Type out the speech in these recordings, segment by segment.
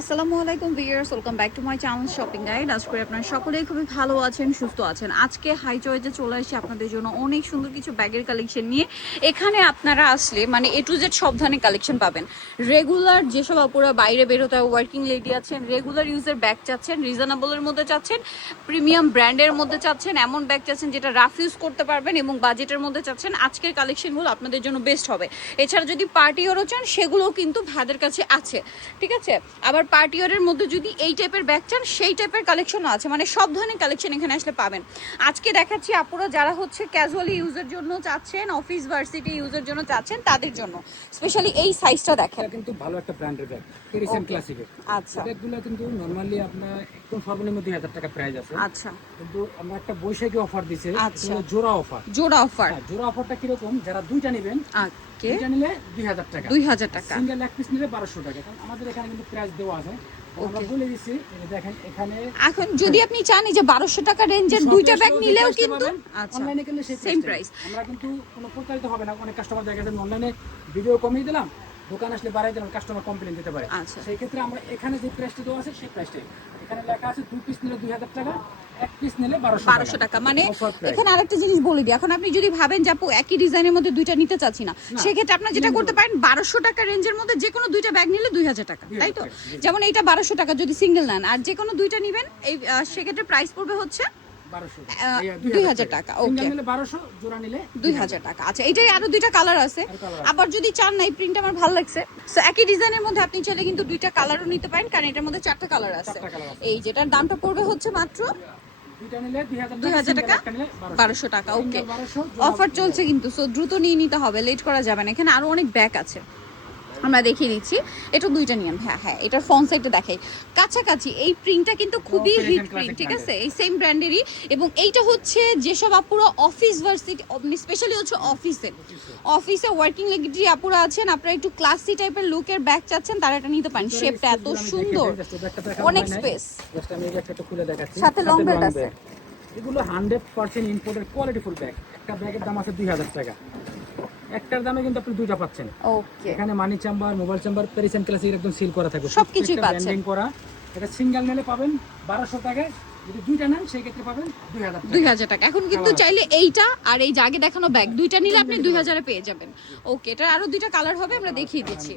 আসসালামু আলাইকুম viewers, welcome back to my channel shopping guide. আজ করে আপনারা সকলেই খুবই ভালো আছেন, সুস্থ আছেন। আজকে হাই চয়েসে চলে আসি আপনাদের জন্য অনেক সুন্দর কিছু ব্যাগের কালেকশন নিয়ে। এখানে আপনারা আসলে মানে এ টু জেড সব ধরনের কালেকশন পাবেন। রেগুলার যেসব আপুরা বাইরে বেরোতে হয়, ওয়ার্কিং লেডি আছেন, রেগুলার ইউজের ব্যাগ চাচ্ছেন, রিজনেবলের মধ্যে চাচ্ছেন, প্রিমিয়াম ব্র্যান্ডের মধ্যে চাচ্ছেন, এমন ব্যাগ চাচ্ছেন যেটা রাফ ইউজ করতে পারবেন এবং বাজেটের মধ্যে চাচ্ছেন, আজকের কালেকশনগুলো আপনাদের জন্য বেস্ট হবে। এছাড়া যদি পার্টি ওয়ারও চান সেগুলোও কিন্তু ভাইদের কাছে আছে, ঠিক আছে। আবার পার্টি ওয়ারের মধ্যে যদি এই টাইপের ব্যাগ চান সেই টাইপের কালেকশনও আছে, মানে সব ধরনের কালেকশন এখানে আসলে পাবেন। আজকে দেখাচ্ছি আপুরা যারা হচ্ছে ক্যাজুয়ালি ইউজের জন্য চাচ্ছেন, অফিস ভার্সিটি ইউজের জন্য চাচ্ছেন, তাদের জন্য স্পেশালি এই সাইজটা দেখেন। কিন্তু ভালো একটা ব্র্যান্ডের ব্যাগ, এডিশন ক্লাসিকের। আচ্ছা, ব্যাগগুলো কিন্তু নরমালি আপনার একদম সর্বনিম্ন 2000 টাকা প্রাইস আছে। আচ্ছা, কিন্তু আমরা একটা বৈশাখী অফার দিছে, আচ্ছা, জোড়া অফার। জোড়া অফার। জোড়া অফারটা কি রকম? যারা দুইটা নেবেন, দুইটা নিলে 2000 টাকা, 2000 টাকা, সিঙ্গেল এক পিস নিলে 1200 টাকা। কারণ আমাদের এখানে কিন্তু প্রাইস দেওয়া আছে, আমরা বলে দিছি। দেখেন এখানে এখন যদি আপনি চান এই যে 1200 টাকা রেঞ্জের দুইটা ব্যাগ নিলেও কিন্তু আচ্ছা অনলাইনে কিনলে সেম প্রাইস। আমরা কিন্তু কোনো প্রতারিত হবে না। অনেক কাস্টমার দেখা যায় অনলাইনে ভিডিও কমিয়ে দিলাম, দোকান আসলে বাড়াই দিলাম, কাস্টমার কমপ্লেইন দিতে পারে। আচ্ছা, সেই ক্ষেত্রে আমরা এখানে যে প্রাইসটা দেওয়া আছে সেই প্রাইসটাই। এখানে লেখা আছে 2 পিস নিলে 2000 টাকা, এক পিস নিলে 1200 টাকা। মানে এখানে আরেকটা জিনিস বলে দিই, এখন আপনি যদি ভাবেন যে আপু একই ডিজাইনের মধ্যে দুইটা নিতে চাচ্ছি না, সেক্ষেত্রে আপনারা যেটা করতে পারেন 1200 টাকা রেঞ্জের মধ্যে যে কোনো দুইটা ব্যাগ নিলে 2000 টাকা, তাই তো? যেমন এইটা 1200 টাকা যদি সিঙ্গেল নেন, আর যে কোনো দুইটা নেবেন এই সেক্ষেত্রে প্রাইস পড়বে হচ্ছে 2000 টাকা। ওকে, 1200, জোড়া নিলে 2000 টাকা। আচ্ছা, এটাই আরো দুইটা কালার আছে। আবার যদি চান না এই প্রিন্ট আমার ভালো লাগছে, সো একই ডিজাইনের মধ্যে আপনি চাইলে কিন্তু দুইটা কালারও নিতে পারেন, কারণ এটার মধ্যে চারটা কালার আছে। এই যেটার দামটা পড়বে হচ্ছে মাত্র 2000 টাকা, 1200 টাকা। ওকে, অফার চলছে কিন্তু, সো দ্রুত নিয়ে নিতে হবে, লেট করা যাবে না। এখানে আরো অনেক ব্যাগ আছে, আমরা দেখিয়ে দিচ্ছি। এটা দুইটা নিয়ম। হ্যাঁ হ্যাঁ, এটার ফ্রন্ট সাইডটা দেখাই কাছাকাছি। এই প্রিন্টটা কিন্তু খুবই হিট প্রিন্ট, ঠিক আছে, এই সেম ব্র্যান্ডেরই। এবং এইটা হচ্ছে যেসব আপুরা অফিস ভার্সিটি, স্পেশালি হচ্ছে অফিসে ওয়ার্কিং লেডি আপুরা আছেন, আপনারা একটু ক্লাসি টাইপের লুকের ব্যাগ চাচ্ছেন, তারা এটা নিতে পারেন। শেপটা এত সুন্দর, অনেক স্পেস, সাথে লং বেল্ট আছে। এগুলো 100% ইম্পোর্টেড কোয়ালিটি ফুল ব্যাগ। একটা ব্যাগের দাম আছে 2000 টাকা, একটার দামে কিন্তু আপনি দুইটা পাচ্ছেন। ওকে, এখানে মানি চেম্বার, মোবাইল চেম্বার, পেরিসেন ক্লাসিক একদম সিল করা থাকবে, সবকিছুই পাচ্ছেন। ব্র্যান্ডিং করা। এটা সিঙ্গেল নিলে পাবেন 1200 টাকায়, যদি দুইটা নেন সেই ক্ষেত্রে পাবেন 2000 টাকা। এখন কিন্তু চাইলে এইটা আর এই জাগে দেখানো ব্যাগ দুইটা নিলে আপনি 2000 এ পেয়ে যাবেন। ওকে, এটা আরো দুইটা কালার হবে, আমরা দেখিয়ে দিচ্ছি।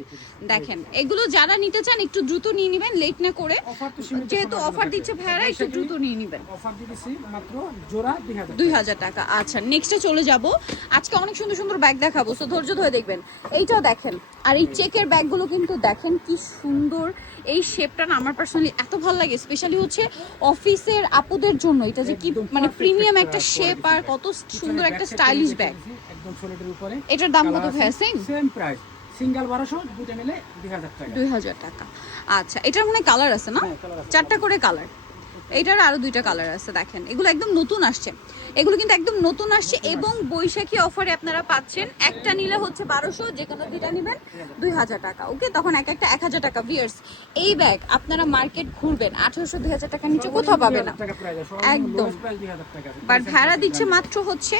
দেখেন, এগুলো যারা নিতে চান একটু দ্রুত নিয়ে নেবেন, লেট না করে, যেহেতু অফার দিচ্ছে ভাইরা, একটু দ্রুত নিয়ে নেবেন। অফার দিয়েছি মাত্র জোড়া 2000 টাকা। আচ্ছা, নেক্সটে চলে যাব। আজকে অনেক সুন্দর সুন্দর ব্যাগ দেখাবো, সো ধৈর্য ধরে দেখবেন। এইটাও দেখেন, আর এই চেকের ব্যাগগুলো কিন্তু দেখেন কি সুন্দর। এই শেপটা না আমার পার্সোনালি এত ভালো লাগে, স্পেশালি হচ্ছে অফিসের আপুদের জন্য। এটা যে কি মানে প্রিমিয়াম একটা শেপ আর কত সুন্দর একটা স্টাইলিশ ব্যাগ। একদম সলিডের উপরে। এটার দাম কত ভাই? সেম প্রাইস, সিঙ্গেল 1200, দুটো নিলে 2000 টাকা। 2000 টাকা। আচ্ছা, এটার মনে কালার আছে না? চারটা করে কালার। এইটার আরো দুইটা কালার আছে, দেখেন। এগুলো একদম নতুন আসছে, এগুলো কিন্তু একদম নতুন আসছে। এবং বৈশাখী অফারে আপনারা পাচ্ছেন, একটা নিলে হচ্ছে 1200, যে কোনো দুইটা নেবেন 2000 টাকা। ওকে, তখন এক একটা 1000 টাকা। ভিউয়ার্স, এই ব্যাগ আপনারা মার্কেট ঘুরবেন 1800 2000 টাকার নিচে কোথাও পাবে না একদম। বাট ভাড়া দিচ্ছে মাত্র হচ্ছে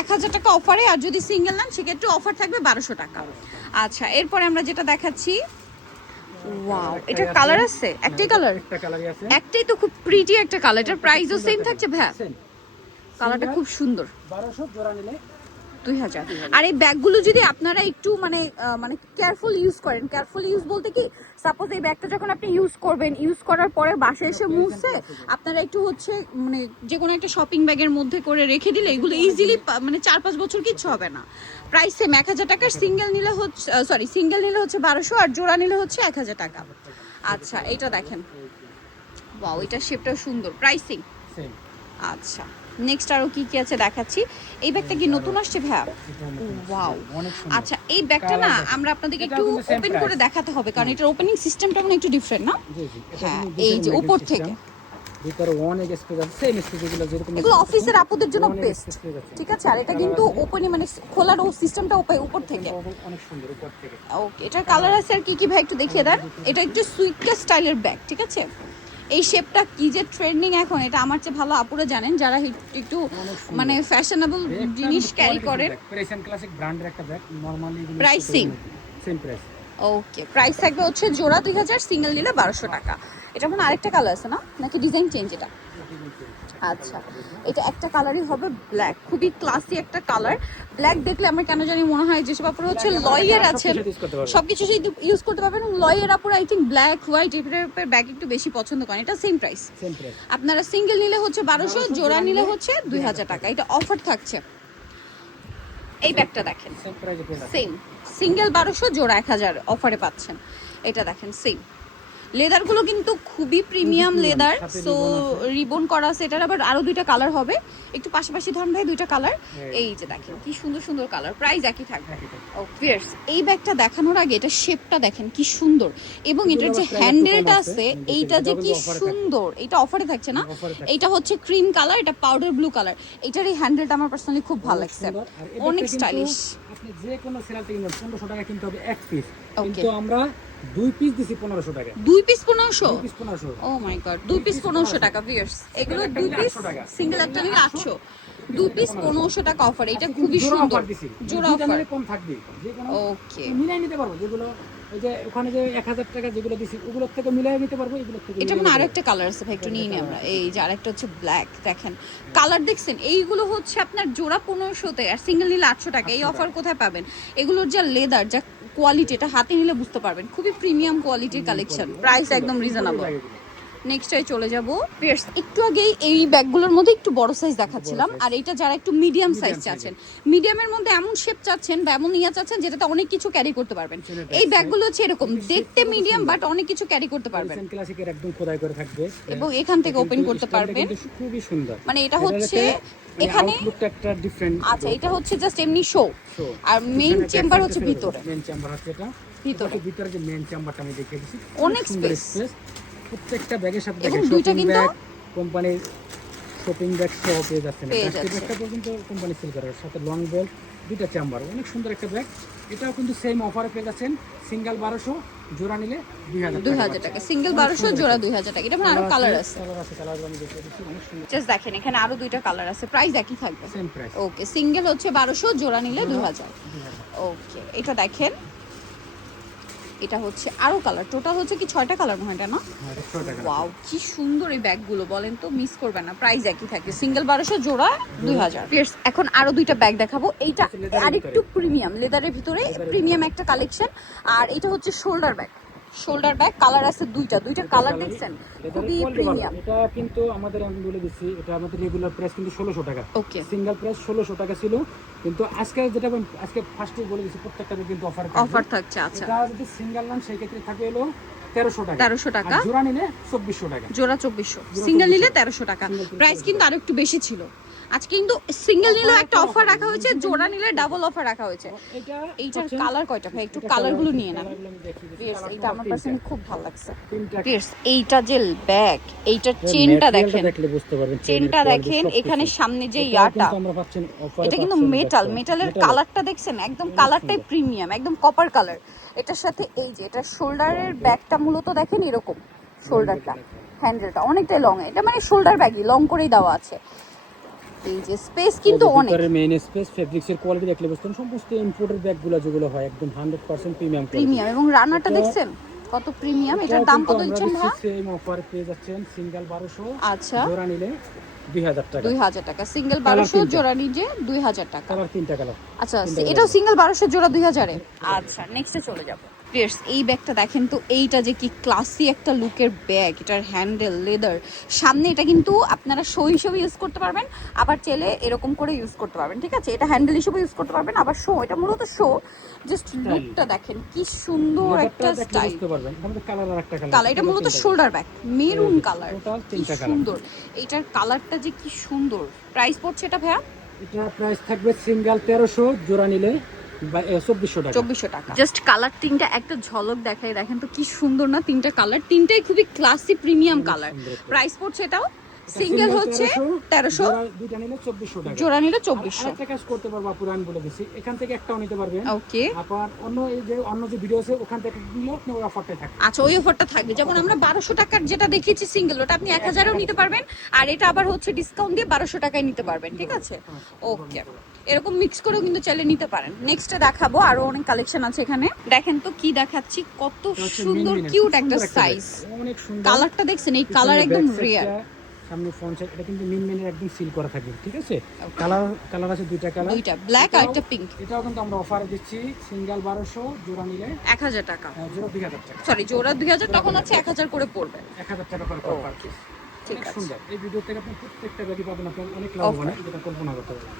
1000 টাকা অফারে, আর যদি সিঙ্গেল নেন সেক্ষেত্রে অফার থাকবে 1200 টাকা। আচ্ছা, এরপরে আমরা যেটা দেখাচ্ছি, ওয়াও, এটার কালার আছে একটাই কালার, একটাই তো খুব প্রিটি একটা কালার। এটার প্রাইসও সেম থাকছে ভাই? কালারটা খুব সুন্দর। 1200, জোড়া নিলে 2000। আর এই ব্যাগগুলো যদি আপনারা একটু মানে মানে কেয়ারফুল ইউজ করেন, কেয়ারফুল ইউজ বলতে কি, সাপোজ এই ব্যাগটা যখন আপনি ইউজ করবেন, ইউজ করার পরে বাসায় এসে মুছছে, আপনারা একটু হচ্ছে মানে যে কোনো একটা শপিং ব্যাগের মধ্যে করে রেখে দিলে এগুলো ইজিলি মানে 4-5 বছর কিচ্ছু হবে না। প্রাইস সেম 1000 টাকার। সিঙ্গেল নিলে হচ্ছে সিঙ্গেল নিলে হচ্ছে 1200, আর জোড়া নিলে হচ্ছে 1000 টাকা। আচ্ছা, এটা দেখেন, ওয়াও, এটা শেপটা সুন্দর, প্রাইসিং সেম। আচ্ছা, নেক্সট আরো কি কি আছে দেখাচ্ছি। এই ব্যাগটা কি নতুন আসছে ভাইয়া? ওয়াও, আচ্ছা, এই ব্যাগটা না আমরা আপনাদেরকে একটু ওপেন করে দেখাতে হবে, কারণ এটার ওপেনিং সিস্টেমটা মানে একটু ডিফারেন্ট না? হ্যাঁ, এই যে উপর থেকে ভিতরে অনেক স্পেস আছে, সেম স্পেস যেরকম এগুলো অফিসের আপুদের জন্য বেস্ট, ঠিক আছে। আর এটা কিন্তু ওপেনিং মানে খোলার ও সিস্টেমটা উপর থেকে অনেক সুন্দর, উপর থেকে। ওকে, এটার কালার আছে আর কি কি ভাই একটু দেখিয়ে দেন। এটা একটু সুইটকেস স্টাইলের ব্যাগ, ঠিক আছে। এই শেপটা কি যে ট্রেন্ডিং এখন, এটা আমার চেয়ে ভালো আপুরা জানেন, যারা একটু মানে ফ্যাশনেবল জিনিস ক্যারি করেন। পেরিসেন ক্লাসিক ব্র্যান্ডের একটা bag, normally pricing same price okay, price থাকবে হচ্ছে জোড়া 2000, সিঙ্গেল নিলে 1200 টাকা। এটা মনে হয় আরেকটা কালার আছে না, নাকি ডিজাইন চেঞ্জ এটা? আচ্ছা, এটা একটা কালারই হবে ব্ল্যাক, খুবই ক্লাসি একটা কালার। ব্ল্যাক দেখলে আমার কেন জানি মনে হয় যেসব আপনারা হচ্ছে লয়ের আছেন সবকিছু ইউজ করতে পারবেন। লয়ের আপুরা আই থিঙ্ক ব্ল্যাক হোয়াইট এই টাইপের ব্যাগ একটু বেশি পছন্দ করেন। এটা সেম প্রাইস, আপনারা সিঙ্গেল নিলে হচ্ছে 1200, জোড়া নিলে হচ্ছে 2000 টাকা। এটা অফার থাকছে। এই ব্যাগটা দেখেন সেম, সিঙ্গেল 1200, জোড়া 1000 অফারে পাচ্ছেন। এটা দেখেন সেম, লেদারগুলো কিন্তু খুবই প্রিমিয়াম লেদার। সো রিবন করা আছে, এটার আবার আরো দুইটা কালার হবে, একটু পাশাপাশি ধরুন ভাই দুইটা কালার। এই যে দেখেন কি সুন্দর সুন্দর কালার, প্রাইস একই থাকবে। ও ভিউয়ার্স, এই ব্যাগটা দেখানোর আগে এটা শেপটা দেখেন কি সুন্দর, এবং এটার যে হ্যান্ডেলটা আছে এইটা যে কি সুন্দর। এটা অফারে থাকছে না, এটা হচ্ছে ক্রিম কালার, এটা পাউডার ব্লু কালার। এটার এই হ্যান্ডেলটা আমার পার্সোনালি খুব ভালো লাগছে, অনেক স্টাইলিশ। আপনি যে কোনো সেল থেকে 1500 টাকা কিনতে হবে এক পিস, কিন্তু আমরা 2 পিস দিছি 1500 টাকা। 2 পিস 1500? 2 পিস 1500। ও মাই গড, 2 পিস 1500 টাকা ভিউয়ার্স। এগুলো 2 পিস, সিঙ্গেল একটা নিলে 800, 2 পিস 1500 টাকা অফার। এটা খুবই সুন্দর, জোড়া অফার কম থাকবে, যে কোনো ওকে মিলাই নিতে পারবো। যেগুলো ওই যে ওখানে যে 1000 টাকা যেগুলো দিছি ওগুলোর থেকে মিলাই নিতে পারবো, এগুলোর থেকে। এটা মানে আরেকটা কালার আছে ভাই, একটু নিয়ে নিই আমরা। এই যে আরেকটা হচ্ছে ব্ল্যাক, দেখেন কালার দেখছেন। এইগুলো হচ্ছে আপনার জোড়া 1500তে, আর সিঙ্গেল নিলে 800 টাকা। এই অফার কোথায় পাবেন? এগুলোর যা লেদার, যা কোয়ালিটি, এটা হাতে নিলে বুঝতে পারবেন, খুবই প্রিমিয়াম কোয়ালিটির কালেকশন, প্রাইস একদম রিজনেবল। নেক্সটে চলে যাব পিয়ার্স। একটু আগেই এই ব্যাগগুলোর মধ্যে একটু বড় সাইজ দেখাচ্ছিলাম, আর এটা যারা একটু মিডিয়াম সাইজ চাচ্ছেন, মিডিয়ামের মধ্যে এমন শেপ চাচ্ছেন বা এমন ইয়া চাচ্ছেন যেটাতে অনেক কিছু ক্যারি করতে পারবেন, এই ব্যাগগুলো হচ্ছে এরকম দেখতে মিডিয়াম বাট অনেক কিছু ক্যারি করতে পারবেন, ক্লাসিকের একদম খোদাই করে থাকবে, এবং এখান থেকে ওপেন করতে পারবেন। খুবই সুন্দর। মানে এটা হচ্ছে এখানে একটা ডিফারেন্ট। আচ্ছা, এটা হচ্ছে জাস্ট এমনি শো, আর মেইন চেম্বার হচ্ছে ভিতরে। মেইন চেম্বার হচ্ছে এটা ভিতরে যে মেইন চেম্বারটা আমি দেখিয়ে দিছি, অনেক স্পেস। প্রত্যেকটা ব্যাগের সাথে এবং দুইটা কিন্তু কোম্পানির শপিং ব্যাগ সহ পেয়ে যাচ্ছেন। একটা পর্যন্ত কোম্পানি সেল করে, সাথে লং বেল্ট, দুইটা চেম্বার, অনেক সুন্দর একটা ব্যাগ। এটাও কিন্তু সেম অফারে পেয়ে যাচ্ছেন, সিঙ্গেল 1200, জোড়া নিলে 2000 টাকা। সিঙ্গেল 1200, জোড়া 2000 টাকা। এটা মানে আরো কালার আছে, কালার আমি দেখিয়ে দিচ্ছি, অনেক সুন্দর। জাস্ট দেখেন এখানে আরো দুইটা কালার আছে, প্রাইস একই থাকবে সেম প্রাইস। ওকে, সিঙ্গেল হচ্ছে 1200, জোড়া নিলে 2000। ওকে, এটা দেখেন, এটা হচ্ছে আরো কালার, টোটাল হচ্ছে কি 6টা কালার মনে হয় এটা না? ওয়াও, কি সুন্দর এই ব্যাগগুলো, বলেন তো, মিস করবেন না। প্রাইস একই থাকে, সিঙ্গেল 1200, জোড়া 2000। এখন আরো দুইটা ব্যাগ দেখাবো। এইটা আরেকটু প্রিমিয়াম, লেদারের ভিতরে প্রিমিয়াম একটা কালেকশন। আর এটা হচ্ছে shoulder bag, shoulder bag colour আছে দুইটা কালার দেখছেন, খুবই প্রিমিয়াম। এটা কিন্তু আমাদের, আমি বলে দিচ্ছি, এটা আমাদের রেগুলার প্রাইস কিন্তু 1600 টাকা। ওকে, সিঙ্গেল প্রাইস 1600 টাকা ছিল, কিন্তু আজকে যেটা আজকে ফার্স্টে বলে দিচ্ছি প্রত্যেকটাতে কিন্তু অফার থাকছে। আচ্ছা, এটা যদি সিঙ্গেল নেন সেই ক্ষেত্রে থাকবে হলো 1300 টাকা, জোড়া নিলে 2400 টাকা। জোড়া 2400, সিঙ্গেল নিলে 1300 টাকা। প্রাইস কিন্তু আরো একটু বেশি ছিল। আজকে কিন্তু সিঙ্গেল নিলেও একটা অফার রাখা হয়েছে, জোড়া নিলে ডাবল অফার রাখা হয়েছে। এইটার কালার কয়টা ভাই? একটু কালারগুলো নিয়ে নেন। এইটা আমার পার্সোনালি খুব ভালো লাগছে। এইটা যে ব্যাগ, এইটার চেনটা দেখেন, দেখলে বুঝতে পারবেন, চেনটা দেখেন, এখানে সামনে যে ইয়াটা, এটা কিন্তু মেটালের কালারটা দেখছেন, একদম কালারটাই প্রিমিয়াম, একদম কপার কালার। এটার সাথে এই যে এটা শোল্ডারের ব্যাগটা মূলত দেখেন এরকম, শোল্ডারটা, হ্যান্ডেলটা অনেকটাই লং, এটা মানে শোল্ডার ব্যাগই লং করেই দেওয়া আছে। এই যে স্পেস কিন্তু অনেক, মেইন স্পেস, ফেব্রিক্স এর কোয়ালিটি দেখলে বুঝতেন, সমস্ত ইম্পোর্টেড ব্যাগগুলো যেগুলো হয় একদম 100% প্রিমিয়াম। এবং রানারটা দেখছেন কত প্রিমিয়াম। এটার দাম কত দিচ্ছেন ভাই? সেম অফার পেয়ে যাচ্ছেন, সিঙ্গেল 1200, আচ্ছা, জোড়া নিলে 2000 টাকা। 2000 টাকা, সিঙ্গেল 1200, জোড়া নিলে 2000 টাকা। কালার তিনটা কালার। আচ্ছা, এটাও সিঙ্গেল 1200, জোড়া 2000 এ। আচ্ছা, নেক্সটে চলে যাব। এই ব্যাগটা দেখেন তো, এইটা যে কি ক্লাসি একটা লুকের ব্যাগ, এটার হ্যান্ডেল লেদার, সামনে এটা কিন্তু আপনারা শো হিসেবে ইউজ করতে পারবেন, আবার চাইলে এরকম করে ইউজ করতে পারবেন, ঠিক আছে? এটা হ্যান্ডেল হিসেবে ইউজ করতে পারবেন, আবার শো, এটা মূলত শো। জাস্ট লুকটা দেখেন কি সুন্দর একটা স্টাইল। কালার, এটা মূলত শোল্ডার ব্যাগ, মেরুন কালার, কি সুন্দর। এইটার কালারটা যে কি সুন্দর। প্রাইস পড়ছে এটা ভাইয়া? এটা প্রাইস থাকবে সিঙ্গেল 1300, জোড়া নিলে 2400 টাকা। জাস্ট কালার তিনটা একটা ঝলক দেখাই, দেখেন তো কি সুন্দর না তিনটা কালার, তিনটাই খুবই ক্লাসি প্রিমিয়াম কালার। প্রাইস পড়ছে এটাও সিঙ্গেল হচ্ছে 1300, দুইটা নিলে 2400 টাকা, জোড়া নিলে 2400 টাকা। কাজ করতে পারবো পুরো, আমি বলে দিছি, এখান থেকে একটাও নিতে পারবেন। ওকে, আবার অন্য যে ভিডিও আছে ওখান থেকে নিলেও আপনি ওই অফারটাই থাকবে। আচ্ছা, ওই অফারটা থাকবে। যেমন আমরা 1200 টাকার যেটা দেখিয়েছি সিঙ্গেল, ওটা আপনি 1000এও নিতে পারবেন, আর এটা আবার হচ্ছে ডিসকাউন্ট দিয়ে 1200 টাকায় নিতে পারবেন, ঠিক আছে? ওকে, এরকম মিক্স করেও কিন্তু চাইলে নিতে পারেন। নেক্সটে দেখাবো আরো অনেক কালেকশন আছে এখানে। দেখেন তো কি দেখাচ্ছি, কত সুন্দর কিউট একটা সাইজ, অনেক সুন্দর কালারটা দেখছেন, এই কালার একদম রিয়ার। সামনে ফ্রন্ট সাইড এটা কিন্তু মিনমিনের একদম সিল করা থাকবে, ঠিক আছে। কালার আছে দুইটা কালার, দুইটা ব্ল্যাক আর একটা পিঙ্ক। এটাও কিন্তু আমরা অফারে দিচ্ছি, সিঙ্গেল 1200, জোড়া নিলে 1000 টাকা, জোড়া 2000 টাকা। সরি জোড়া 2000, তখন আছে 1000 করে পড়বে। 1000 টাকা করে পার পিস। ঠিক আছে, সুন্দর। এই ভিডিও থেকে আপনি প্রত্যেকটা ব্যাগই পাবেন, আপনি অনেক লাভবান, যেটা কল্পনা করতে পারবেন।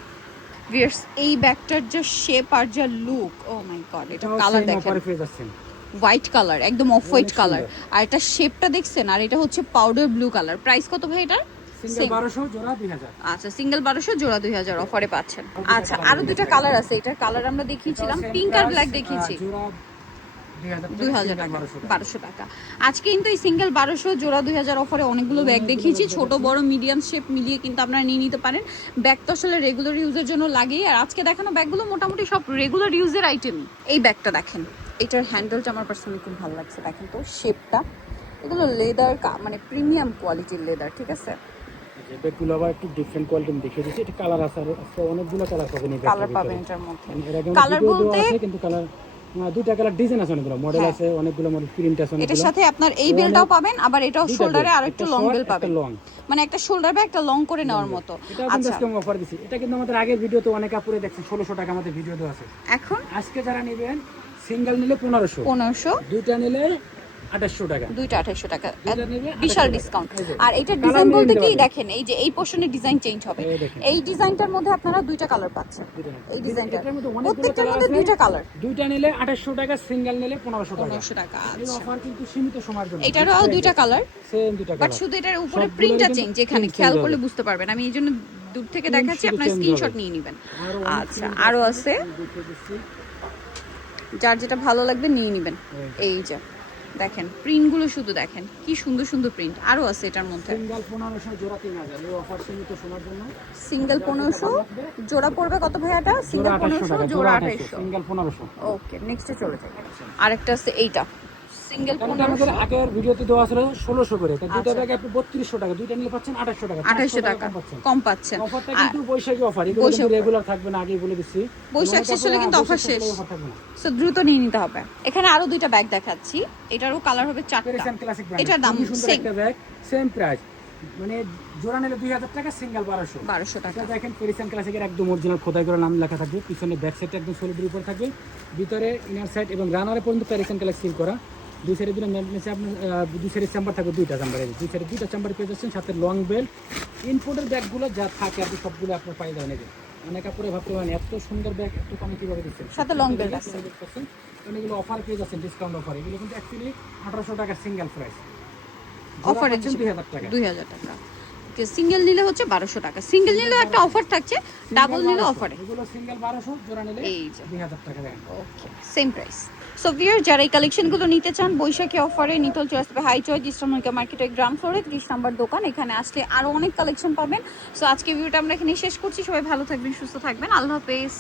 ভিউয়ার্স এই ব্যাগটার যে শেপ আর যে লুক, ও মাই গড, এটা কালার দেখেন, অফারে পেয়ে যাচ্ছেন হোয়াইট কালার, একদম অফ হোয়াইট কালার, আর এটা শেপটা দেখছেন, আর এটা হচ্ছে পাউডার ব্লু কালার। প্রাইস কত ভাই এটা? সিঙ্গেল 1200, জোড়া 2000। আচ্ছা, সিঙ্গেল 1200, জোড়া 2000 অফারে পাচ্ছেন। আচ্ছা, আরো দুটো কালার আছে, এটার কালার আমরা দেখিয়েছিলাম, পিঙ্ক আর ব্ল্যাক দেখিয়েছি। জোড়া 2000 টাকা, 1200 টাকা। আজকে কিন্তু এই সিঙ্গেল 1200, জোড়া 2000 অফারে অনেকগুলো ব্যাগ দেখিয়েছি, ছোট বড় মিডিয়াম শেপ মিলিয়ে কিন্তু আপনারা নিয়ে নিতে পারেন। ব্যাগ তো আসলে রেগুলার ইউজের জন্য লাগেই, আর আজকে দেখানো ব্যাগগুলো মোটামুটি সব রেগুলার ইউজের আইটেমই। এই ব্যাগটা দেখেন, এটার হ্যান্ডেলটা আমার পার্সোনালি খুব ভালো লাগছে, দেখেন তো শেপটা, এগুলো লেদার, মানে প্রিমিয়াম কোয়ালিটির লেদার, ঠিক আছে। এই ব্যাগগুলো আবার একটু ডিফারেন্ট কোয়ালিটি দেখিয়ে দিচ্ছি, এটা কালার আছে, আর অনেকগুলো কালার পাবেন এই ব্যাগটার কালার ভিতরে। পাবেন এটার মধ্যে, কালার বলতে কিন্তু কালার দুইটা কালার ডিজাইন আছে, অনেকগুলো মডেল আছে, অনেকগুলো মডেল প্রিন্ট আছে এটার অনেকগুলো। সাথে আপনার এই বেলটাও পাবেন, আবার এটাও শোল্ডারে আর একটু লং বেল পাবেন, লং, মানে একটা শোল্ডার ব্যাগ একটা লং করে নেওয়ার মতো। এটা কিন্তু আজকে আমি অফার দিছি। এটা কিন্তু আমাদের আগের ভিডিওতে অনেক আপুরে দেখছেন, 1600 টাকা আমাদের ভিডিও দেওয়া আছে। এখন আজকে যারা নেবেন, সিঙ্গেল নিলে 1500, দুইটা নিলে 2800 টাকা, দুইটা 2800 টাকা, দুইটা নিলে বিশাল 2800 ডিসকাউন্ট। এই যে, আর এটা কালার ডিজাইন মিলিয়ে বলতে নিতে কি পারবেন। দেখেন, এই যে এই পোর্শনের ডিজাইন চেঞ্জ হবে, এই দেখেন। এই ডিজাইনটার মধ্যে আপনারা দুইটা কালার পাচ্ছেন, এই ডিজাইনটার এটার মধ্যে অনেকগুলো প্রত্যেকটার কালার মধ্যে আছে। দুইটা কালার, দুইটা নিলে 2800 টাকা, সিঙ্গেল নিলে 1500 টাকা। 1500 টাকা। এই আচ্ছা, অফার কিন্তু সীমিত সময়ের জন্য। এটারও দুইটা কালার, সেম দুইটা বাট কালার, শুধু এটার উপরে সবগুলোরই প্রিন্টটা কিন্তু চেঞ্জ, এখানে print খেয়াল change করলে হবে। বুঝতে পারবেন। আমি এই জন্য দূর থেকে Print দেখাচ্ছি, শুধু আপনার change স্ক্রিনশট হবে। নিয়ে নেবেন। আরো অনেক আচ্ছা, print আরো আছে, আমি দেখিয়ে দিচ্ছি। যার যেটা ভালো লাগবে নিয়ে নেবেন। এই যে দেখেন প্রিন্টগুলো, শুধু দেখেন কি সুন্দর সুন্দর প্রিন্ট। আরো আছে এটার মধ্যে, সিঙ্গেল 1500, জোড়া 3000। এই অফার সীমিত সময়ের জন্য। সিঙ্গেল 1500, জোড়া পড়বে কত ভাই? এটা সিঙ্গেল 1500, জোড়া 2800। সিঙ্গেল 1500। ওকে, নেক্সটে চলে যাই। আরেকটা আছে এইটা, সিঙ্গেল কারণ আমাদের 1500, আগের ভিডিওতে দেওয়া ছিল 1600 করে, তো দুটো আচ্ছা। ব্যাগ আপনি 3200 টাকা, দুইটা নিলে পাচ্ছেন 2800 টাকা, 2800 টাকা কম পাচ্ছেন। অফারটা কিন্তু বৈশাখী অফার, এগুলো বৈশাখী কিন্তু রেগুলার থাকবে না, আগেই বলে দিচ্ছি। বৈশাখ শেষ হলে কিন্তু অফার শেষ, অফার থাকবে না। সো দ্রুত নিয়ে নিতে হবে। এখানে আরো দুইটা ব্যাগ দেখাচ্ছি, এটারও কালার হবে 4টা। পেরিসান ক্লাসিক ব্র্যান্ড, এটার দাম সুন্দর সেম একটা ব্যাগ, সেম প্রাইস, মানে জোড়া নিলে 2000 টাকা, সিঙ্গেল 1200 টাকা। এটা দেখেন পেরিসান ক্লাসিকের একদম অরিজিনাল খোদাই করে নাম লেখা থাকবে, পিছনে ব্যাক সাইডটা একদম সলিডের উপর থাকবে, ভিতরে ইনার সাইড এবং রানারে পর্যন্ত পেরিসান ক্লাস সিল করা। দুই সাইডে দুটো ম্যাগনেসে আপনার দুই সাইডের চেম্বার থাকবে, দুইটা চেম্বারে, দুই সাইডে দুইটা চেম্বার পেয়ে যাচ্ছেন, সাথে লং বেল্ট। ইম্পোর্টের ব্যাগগুলো যা থাকে আপনি সবগুলো আপনার পাই যাবেন। এই যে অনেক কাপড়ে ভাবতে পারেন এত সুন্দর ব্যাগ এত কমে কিভাবে দিচ্ছেন, সাথে লং বেল্ট আছে। কারণ এগুলো অফার পেয়ে যাচ্ছেন, ডিসকাউন্ট অফার। এগুলো কিন্তু অ্যাকচুয়ালি 1800 টাকা সিঙ্গেল প্রাইস, অফারে 2000 টাকা। 2000 টাকা। সিঙ্গেল নিলে হচ্ছে 1200 টাকা, সিঙ্গেল নিলে একটা অফার থাকছে, ডাবল নিলে অফারে। এগুলো সিঙ্গেল 1200, জোড়া নিলে এই যে 2000 টাকা দেন। ওকে, সেম প্রাইস। সো ভিউয়ার, যারা এই কালেকশনগুলো নিতে চান বৈশাখী অফারে, নিতল চলে আসবে হাই চয়েস ইস্টার্ন মার্কেটের গ্রাউন্ড ফ্লোরে 30 নম্বর দোকান। এখানে আসলে আরো অনেক কালেকশন পাবেন। সো আজকে ভিডিওটা আমরা এখানে শেষ করছি। সবাই ভালো থাকবেন, সুস্থ থাকবেন, আল্লাহ হাফেজ।